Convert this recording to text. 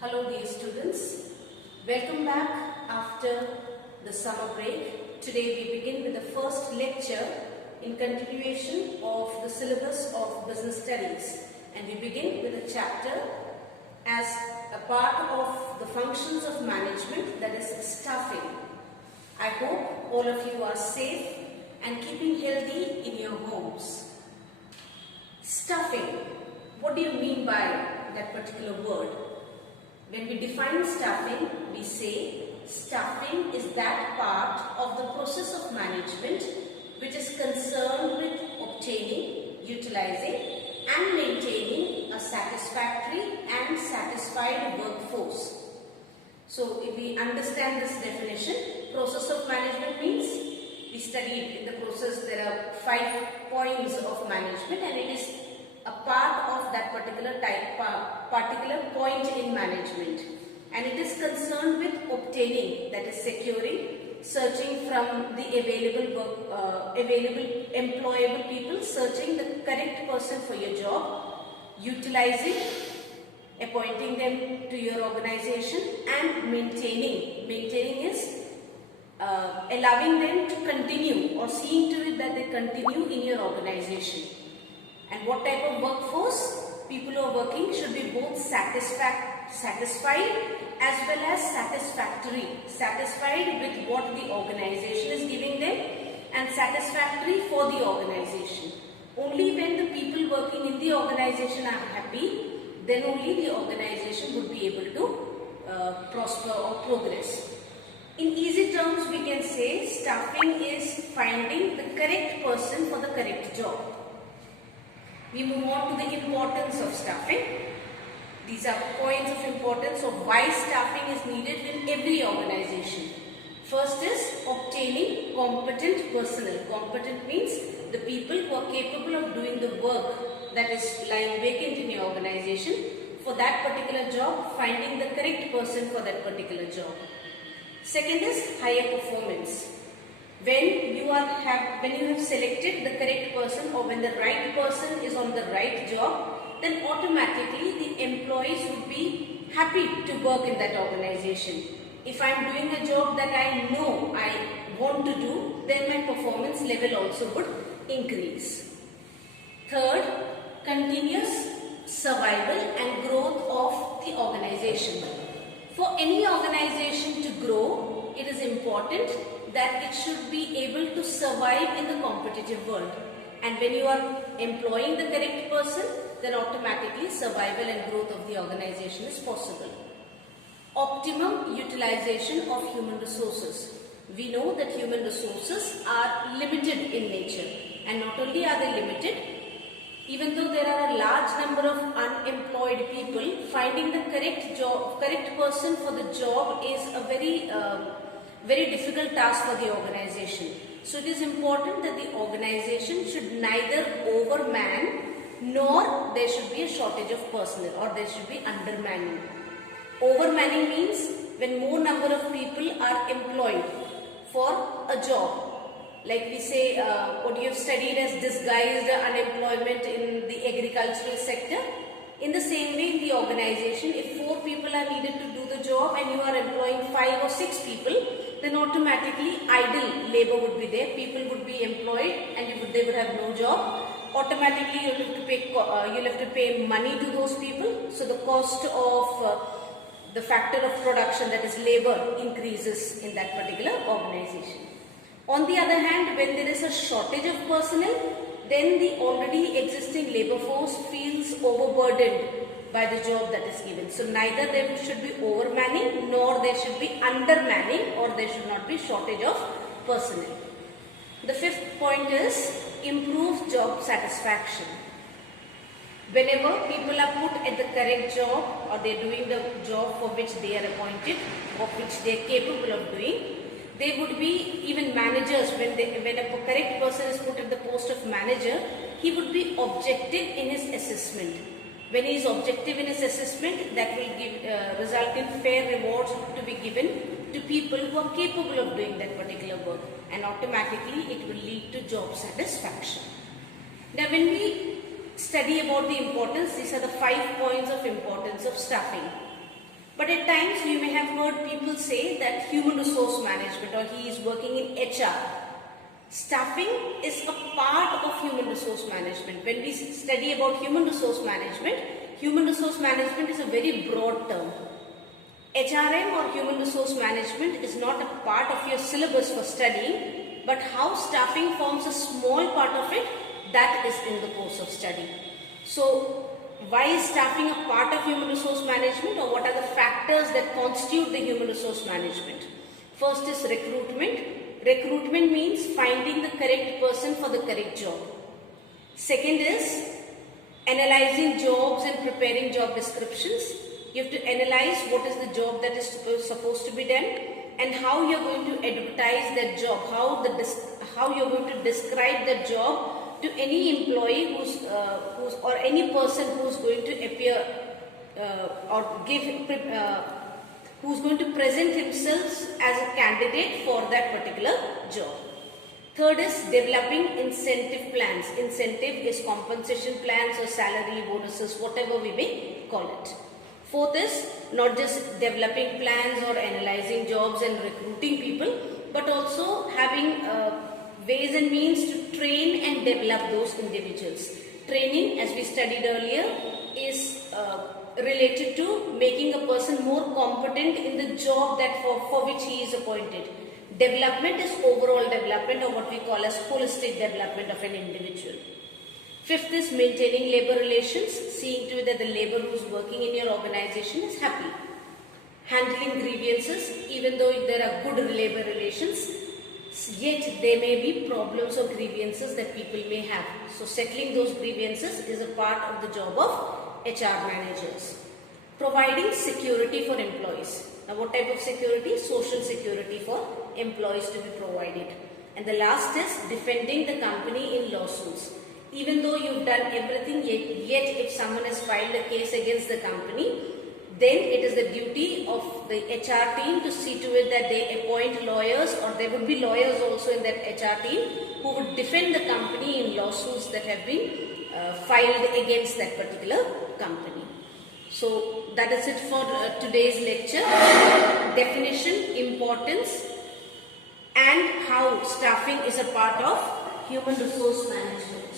Hello dear students, welcome back after the summer break. Today we begin with the first lecture in continuation of the syllabus of business studies, and we begin with a chapter as a part of the functions of management, that is staffing. I hope all of you are safe and keeping healthy in your homes. Staffing, what do you mean by that particular word? When we define staffing, we say staffing is that part of the process of management which is concerned with obtaining, utilizing and maintaining a satisfactory and satisfied workforce. So if we understand this definition, process of management means we studied in the process there are 5 points of management, and it is a part of that particular point in management, and it is concerned with obtaining, that is securing, searching from the available employable people, searching the correct person for your job, utilizing, appointing them to your organization, and maintaining is allowing them to continue or seeing to it that they continue in your organization. And what type of workforce? People who are working should be both satisfied as well as satisfactory. Satisfied with what the organization is giving them and satisfactory for the organization. Only when the people working in the organization are happy, then only the organization would be able to prosper or progress. In easy terms, we can say staffing is finding the correct person for the correct job. We move on to the importance of staffing. These are points of importance of why staffing is needed in every organization. First is obtaining competent personnel. Competent means the people who are capable of doing the work that is lying vacant in your organization for that particular job, finding the correct person for that particular job. Second is higher performance. When you have selected the correct person, or when the right person is on the right job, then automatically the employees would be happy to work in that organization. If I am doing a job that I know I want to do, then my performance level also would increase. Third, continuous survival and growth of the organization. For any organization to grow, it is important that it should be able to survive in the competitive world. And when you are employing the correct person, then automatically survival and growth of the organization is possible. Optimum utilization of human resources. We know that human resources are limited in nature, and not only are they limited, even though there are a large number of unemployed people, finding the correct person for the job is a very difficult task for the organization. So it is important that the organization should neither overman nor there should be a shortage of personnel, or there should be undermanning. Overmanning means when more number of people are employed for a job. Like we say, what you have studied as disguised unemployment in the agricultural sector. In the same way, in the organization, if 4 people are needed to do the job and you are employing 5 or 6 people, then automatically idle labor would be there. People would be employed and they would have no job. Automatically, you'll have to pay money to those people. So the cost of the factor of production, that is labor, increases in that particular organization. On the other hand, when there is a shortage of personnel, then the already existing labor force feels overburdened by the job that is given. So neither there should be overmanning nor there should be undermanning, or there should not be shortage of personnel. The 5th point is improve job satisfaction. Whenever people are put at the correct job, or they are doing the job for which they are appointed, or which they are capable of doing, they would be even managers. When a correct person is put at the post of manager, he would be objective in his assessment. When he is objective in his assessment, that will result in fair rewards to be given to people who are capable of doing that particular work, and automatically it will lead to job satisfaction. Now when we study about the importance, these are the 5 points of importance of staffing. But at times you may have heard people say that human resource management, or he is working in HR. Staffing is a part of human resource management. When we study about human resource management is a very broad term. HRM or human resource management is not a part of your syllabus for studying, but how staffing forms a small part of it, that is in the course of study. So, why is staffing a part of human resource management, or what are the factors that constitute the human resource management? First is recruitment. Recruitment means finding the correct person for the correct job. Second is analyzing jobs and preparing job descriptions. You have to analyze what is the job that is supposed to be done and how you are going to advertise that job, how you are going to describe that job to any employee or any person who is going to appear who's going to present himself as a candidate for that particular job. Third is developing incentive plans. Incentive is compensation plans or salary, bonuses, whatever we may call it. Fourth is not just developing plans or analyzing jobs and recruiting people, but also having ways and means to train and develop those individuals. Training, as we studied earlier, is related to making a person more competent in the job that for which he is appointed. Development is overall development, or what we call as holistic development of an individual. Fifth is maintaining labor relations, seeing to it that the labor who is working in your organization is happy. Handling grievances, even though there are good labor relations, yet there may be problems or grievances that people may have. So settling those grievances is a part of the job of HR managers. Providing security for employees. Now what type of security? Social security for employees to be provided. And the last is defending the company in lawsuits. Even though you've done everything, yet if someone has filed a case against the company, then it is the duty of the HR team to see to it that they appoint lawyers, or there would be lawyers also in that HR team who would defend the company in lawsuits that have been filed against that particular company. So that is it for today's lecture. Definition, importance, and how staffing is a part of human resource management.